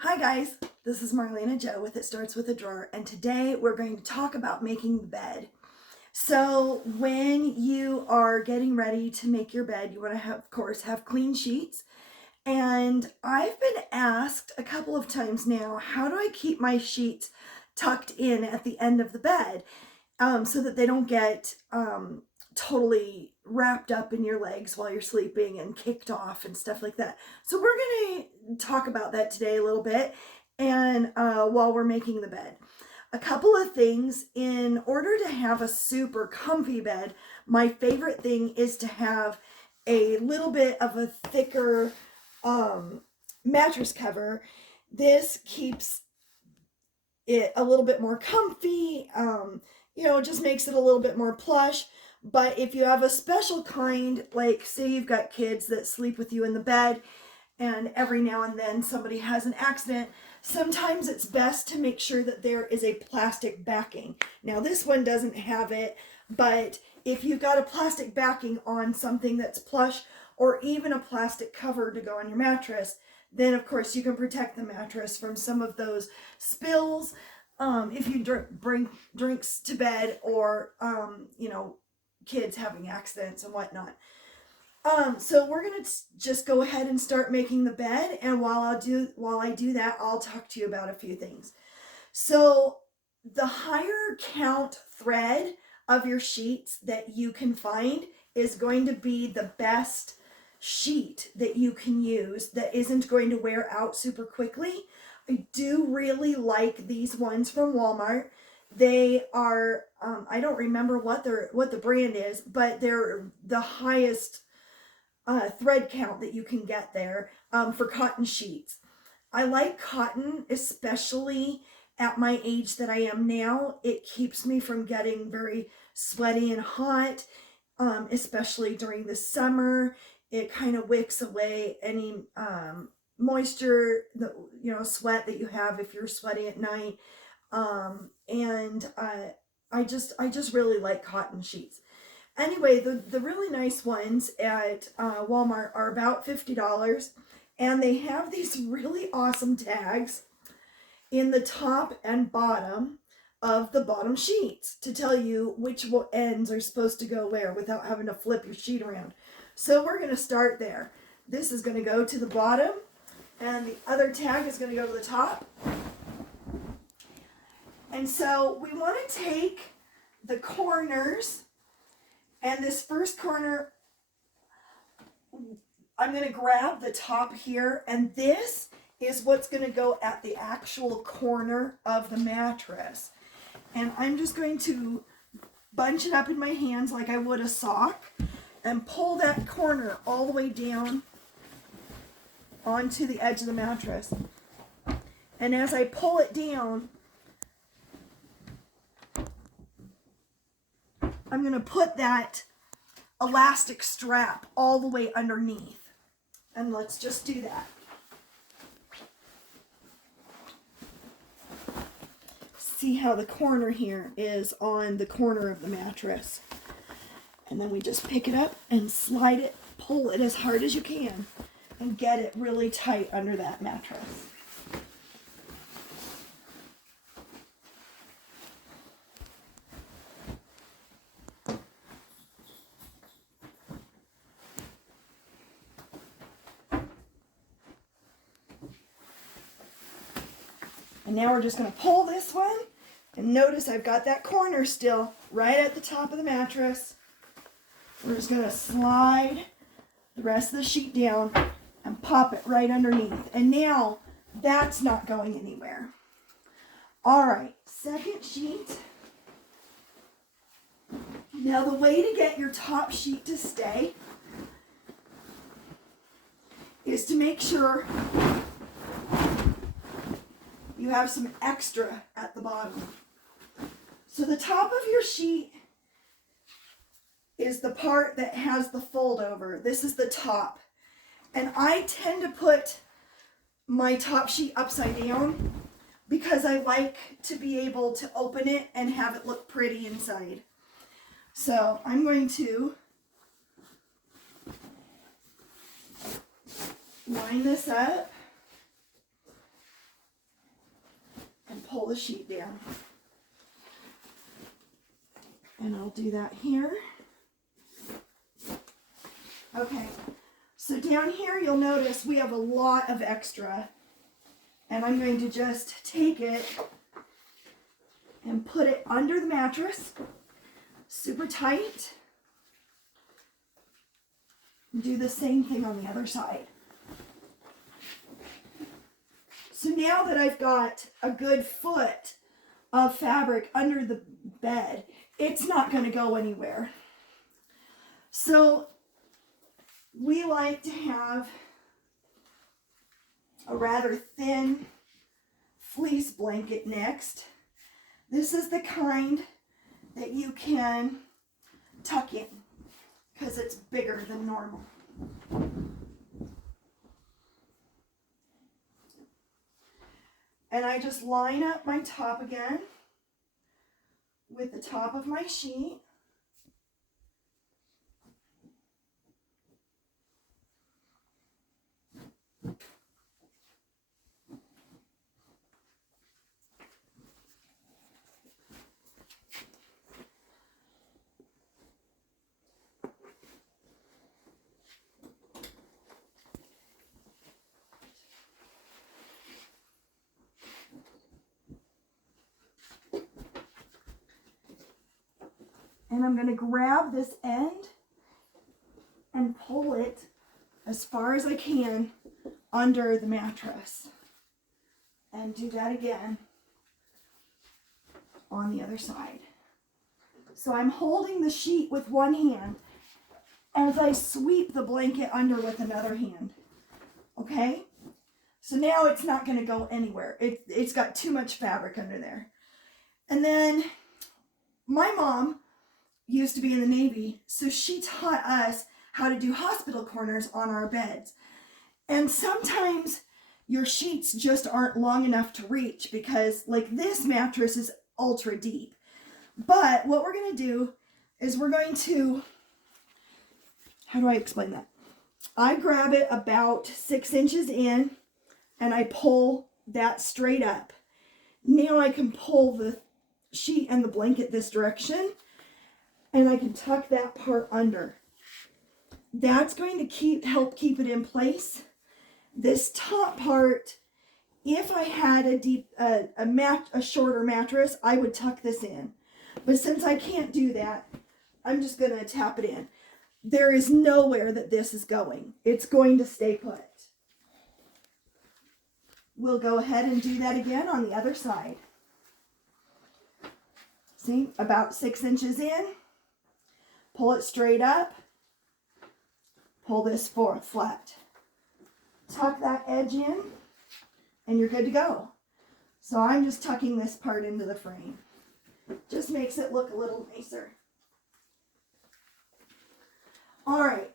Hi guys, this is Marlena Joe with It Starts With a Drawer, and today we're going to talk about making the bed. So when you are getting ready to make your bed, you want to have, of course, have clean sheets. And I've been asked a couple of times now, how do I keep my sheets tucked in at the end of the bed so that they don't get totally wrapped up in your legs while you're sleeping and kicked off and stuff like that. So we're going to talk about that today a little bit and while we're making the bed. A couple of things. In order to have a super comfy bed, my favorite thing is to have a little bit of a thicker mattress cover. This keeps it a little bit more comfy, just makes it a little bit more plush. But if you have a special kind, like say you've got kids that sleep with you in the bed and every now and then somebody has an accident, sometimes it's best to make sure that there is a plastic backing. Now this one doesn't have it, but if you've got a plastic backing on something that's plush or even a plastic cover to go on your mattress, then of course you can protect the mattress from some of those spills if you bring drinks to bed or kids having accidents and whatnot. So we're gonna just go ahead and start making the bed, and while I do that, I'll talk to you about a few things. So the higher count thread of your sheets that you can find is going to be the best sheet that you can use that isn't going to wear out super quickly. I do really like these ones from Walmart. They are I don't remember what the brand is, but they're the highest thread count that you can get there for cotton sheets. I like cotton, especially at my age that I am now. It keeps me from getting very sweaty and hot, especially during the summer. It kind of wicks away any moisture, sweat that you have if you're sweaty at night. And I just really like cotton sheets. Anyway, the really nice ones at Walmart are about $50, and they have these really awesome tags in the top and bottom of the bottom sheets to tell you which ends are supposed to go where without having to flip your sheet around. So we're going to start there. This is going to go to the bottom, and the other tag is going to go to the top. And so we want to take the corners, and this first corner, I'm going to grab the top here, and this is what's going to go at the actual corner of the mattress. And I'm just going to bunch it up in my hands like I would a sock and pull that corner all the way down onto the edge of the mattress. And as I pull it down, I'm going to put that elastic strap all the way underneath. And let's just do that. See how the corner here is on the corner of the mattress. And then we just pick it up and slide it, pull it as hard as you can, and get it really tight under that mattress. And now we're just going to pull this one, and notice I've got that corner still right at the top of the mattress. We're just going to slide the rest of the sheet down and pop it right underneath. And now that's not going anywhere. All right, second sheet. Now the way to get your top sheet to stay is to make sure you have some extra at the bottom. So the top of your sheet is the part that has the fold over. This is the top. And I tend to put my top sheet upside down because I like to be able to open it and have it look pretty inside. So I'm going to line this up. pull the sheet down. And I'll do that here. Okay, so down here you'll notice we have a lot of extra. And I'm going to just take it and put it under the mattress, super tight. And do the same thing on the other side. So now that I've got a good foot of fabric under the bed, it's not going to go anywhere. So we like to have a rather thin fleece blanket next. This is the kind that you can tuck in because it's bigger than normal. And I just line up my top again with the top of my sheet. And I'm going to grab this end and pull it as far as I can under the mattress. And do that again on the other side. So I'm holding the sheet with one hand as I sweep the blanket under with another hand. Okay? So now it's not going to go anywhere. It's got too much fabric under there. And then my mom used to be in the Navy, so she taught us how to do hospital corners on our beds. And sometimes your sheets just aren't long enough to reach because like this mattress is ultra deep. But what we're going to do is we're going to, how do I explain that? I grab it about 6 inches in and I pull that straight up. Now I can pull the sheet and the blanket this direction and I can tuck that part under. That's going to help keep it in place. This top part, if I had a shorter mattress, I would tuck this in. But since I can't do that, I'm just going to tap it in. There is nowhere that this is going. It's going to stay put. We'll go ahead and do that again on the other side. See, about 6 inches in. Pull it straight up. Pull this forward flat. Tuck that edge in, and you're good to go. So I'm just tucking this part into the frame. Just makes it look a little nicer. All right.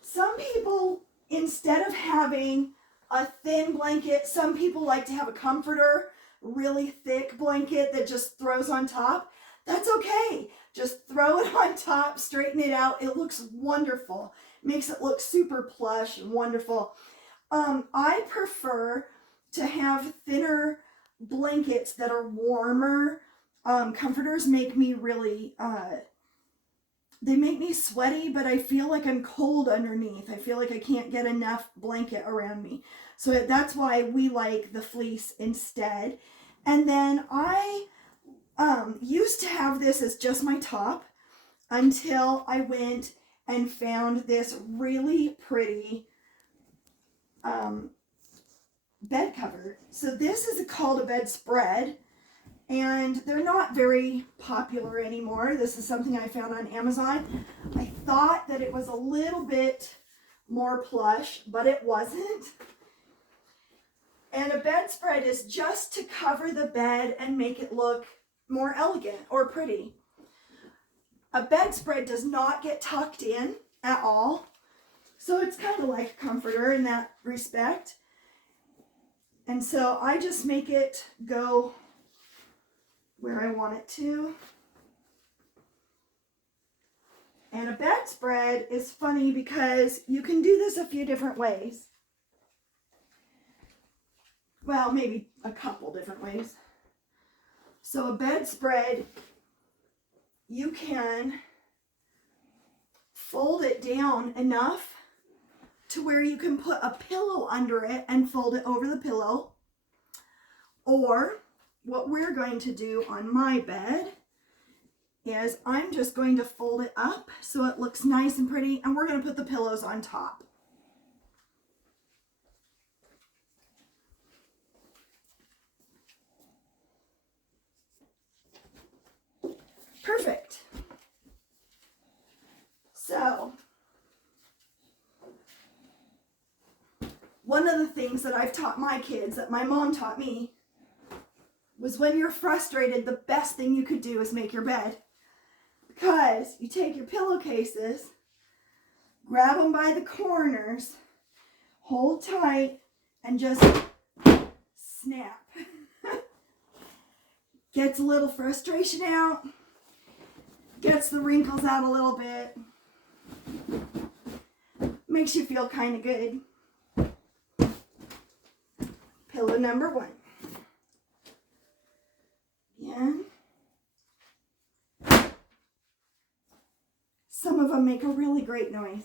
Some people, instead of having a thin blanket, some people like to have a comforter, really thick blanket that just throws on top. That's okay. Just throw it on top, straighten it out. It looks wonderful. Makes it look super plush and wonderful. I prefer to have thinner blankets that are warmer. Comforters make me really, they make me sweaty, but I feel like I'm cold underneath. I feel like I can't get enough blanket around me. So that's why we like the fleece instead. And then I used to have this as just my top until I went and found this really pretty bed cover. So this is called a bedspread, and they're not very popular anymore. This is something I found on Amazon. I thought that it was a little bit more plush, but it wasn't. And a bedspread is just to cover the bed and make it look more elegant or pretty. A bedspread does not get tucked in at all. So it's kind of like a comforter in that respect. And so I just make it go where I want it to. And a bedspread is funny because you can do this a few different ways. Well, maybe a couple different ways. So a bedspread, you can fold it down enough to where you can put a pillow under it and fold it over the pillow. Or what we're going to do on my bed is I'm just going to fold it up so it looks nice and pretty, and we're going to put the pillows on top. Perfect. So, one of the things that I've taught my kids, that my mom taught me, was when you're frustrated, the best thing you could do is make your bed. Because you take your pillowcases, grab them by the corners, hold tight, and just snap. Gets a little frustration out, gets the wrinkles out a little bit, makes you feel kind of good. Pillow number 1. Again. Some of them make a really great noise.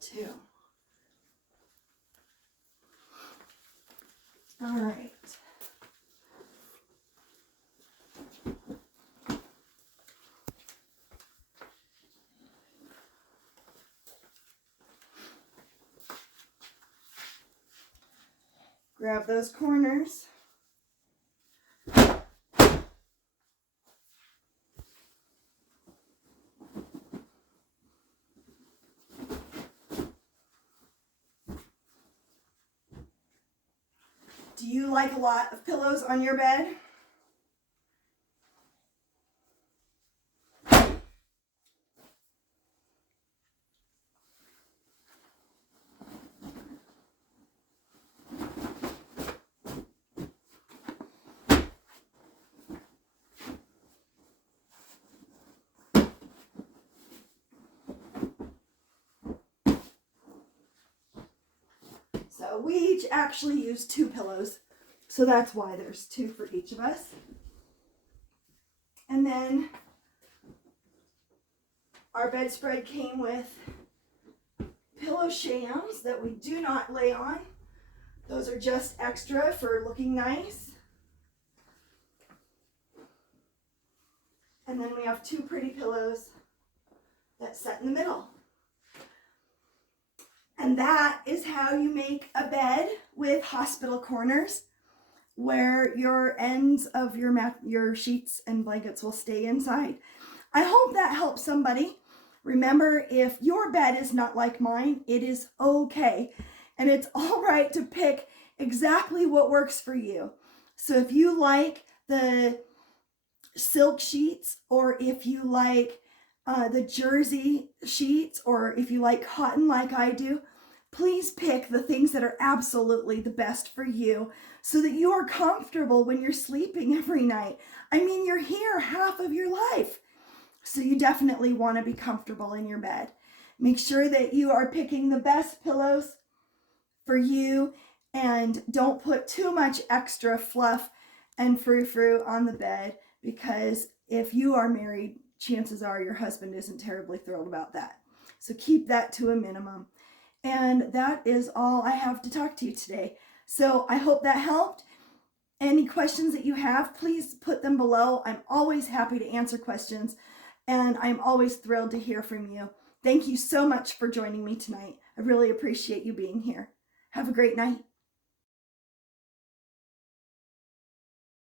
2. All right. Grab those corners. Do you like a lot of pillows on your bed? So we each actually use 2 pillows. So that's why there's 2 for each of us. And then our bedspread came with pillow shams that we do not lay on. Those are just extra for looking nice. And then we have 2 pretty pillows that sit in the middle. And that is how you make a bed with hospital corners, where your ends of your sheets and blankets will stay inside. I hope that helps somebody. Remember, if your bed is not like mine, it is okay. And it's all right to pick exactly what works for you. So if you like the silk sheets, or if you like the jersey sheets, or if you like cotton like I do, please pick the things that are absolutely the best for you so that you are comfortable when you're sleeping every night. I mean, you're here half of your life. So you definitely want to be comfortable in your bed. Make sure that you are picking the best pillows for you, and don't put too much extra fluff and frou-frou on the bed, because if you are married, chances are your husband isn't terribly thrilled about that. So keep that to a minimum. And that is all I have to talk to you today. So I hope that helped. Any questions that you have, please put them below. I'm always happy to answer questions, and I'm always thrilled to hear from you. Thank you so much for joining me tonight. I really appreciate you being here. Have a great night.